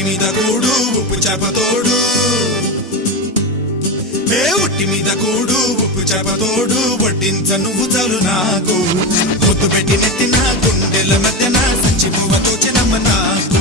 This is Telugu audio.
ఒట్టి మీద కూడు ఉప్పు చేప తోడు ఉట్టి మీద కూడు ఉప్పు చేప తోడు వడ్డించ నువ్వు చాలు నాకు ముద్దు పెట్టి నెత్తిన గుండెల మధ్యన సంచి పువ్వ తోచినమ్మ నాకు